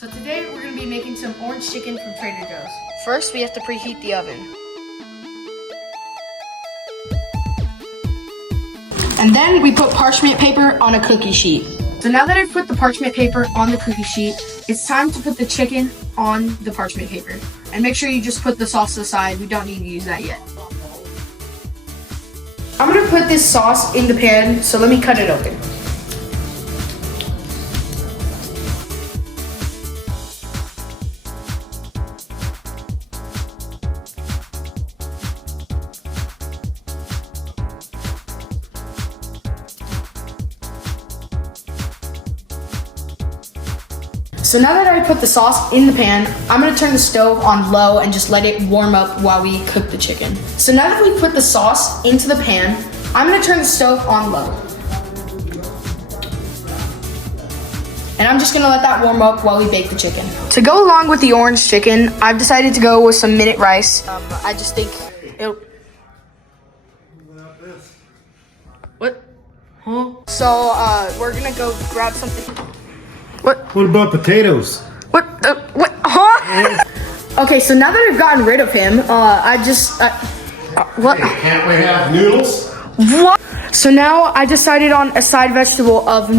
So today we're going to be making some orange chicken from Trader Joe's. First, we have to preheat the oven. And then we put parchment paper on a cookie sheet. So now that I've put the parchment paper on the cookie sheet, it's time to put the chicken on the parchment paper. And make sure you just put the sauce aside. We don't need to use that yet. I'm going to put this sauce in the pan, so let me cut it open. So now that I put the sauce in the pan, I'm gonna turn the stove on low and just let it warm up while we cook the chicken. So now that we put the sauce into the pan, I'm gonna turn the stove on low. And I'm just gonna let that warm up while we bake the chicken. To go along with the orange chicken, I've decided to go with some minute rice. I just think it'll... What? Huh? So we're gonna go grab something. What about potatoes? What? Huh? Okay, so now that I've gotten rid of him, what? Hey, can't we have noodles? What? So now I decided on a side vegetable of I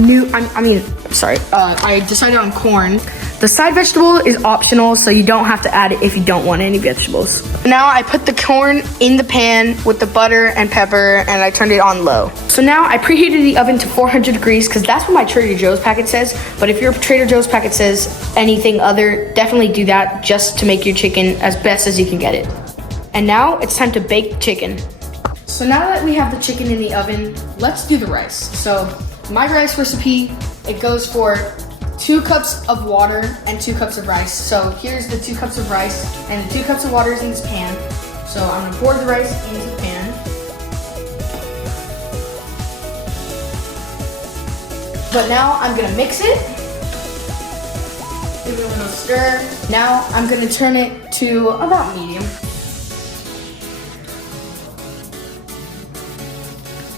decided on corn. The side vegetable is optional, so you don't have to add it if you don't want any vegetables. Now I put the corn in the pan with the butter and pepper, and I turned it on low. So now I preheated the oven to 400 degrees because that's what my Trader Joe's packet says. But if your Trader Joe's packet says anything other, definitely do that just to make your chicken as best as you can get it. And now it's time to bake the chicken. So now that we have the chicken in the oven, let's do the rice. So my rice recipe, it goes for 2 cups of water and 2 cups of rice. So here's the 2 cups of rice and the 2 cups of water is in this pan. So I'm gonna pour the rice into the pan. But now I'm gonna mix it. Give it a little stir. Now I'm gonna turn it to about medium.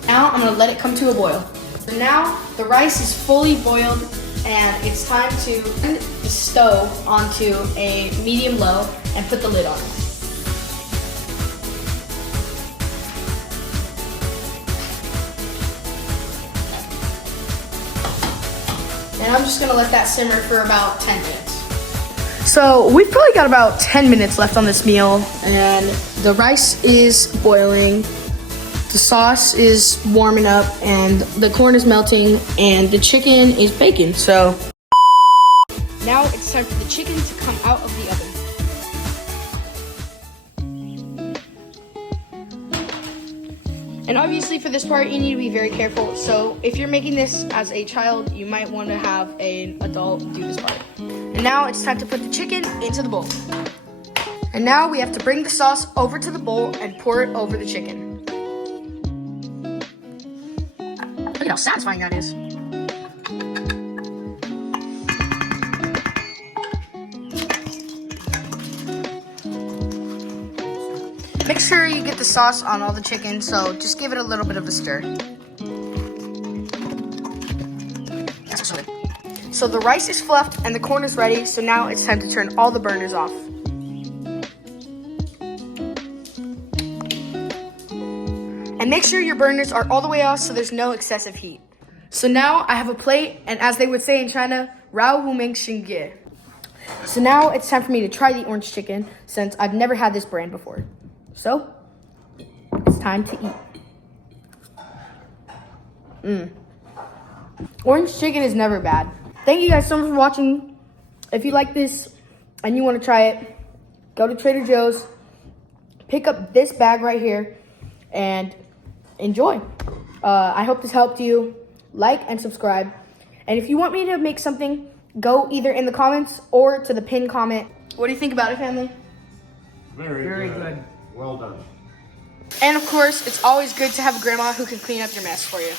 Now I'm gonna let it come to a boil. So now the rice is fully boiled and it's time to turn the stove onto a medium low and put the lid on. And I'm just gonna let that simmer for about 10 minutes. So we've probably got about 10 minutes left on this meal and the rice is boiling. The sauce is warming up and the corn is melting and the chicken is baking, so. Now it's time for the chicken to come out of the oven. And obviously for this part, you need to be very careful. So if you're making this as a child, you might want to have an adult do this part. And now it's time to put the chicken into the bowl. And now we have to bring the sauce over to the bowl and pour it over the chicken. Look at how satisfying that is. Make sure you get the sauce on all the chicken, so just give it a little bit of a stir. That's so good. So the rice is fluffed and the corn is ready, so now it's time to turn all the burners off. And make sure your burners are all the way off so there's no excessive heat. So now I have a plate, and as they would say in China, Rao Wu Ming Xing Ge. So now it's time for me to try the orange chicken since I've never had this brand before. So, it's time to eat. Orange chicken is never bad. Thank you guys so much for watching. If you like this and you want to try it, go to Trader Joe's, pick up this bag right here, and enjoy. I hope this helped you. Like and subscribe. And if you want me to make something, go either in the comments or to the pinned comment. What do you think about it, family? Very good. Well done. And of course, it's always good to have a grandma who can clean up your mess for you.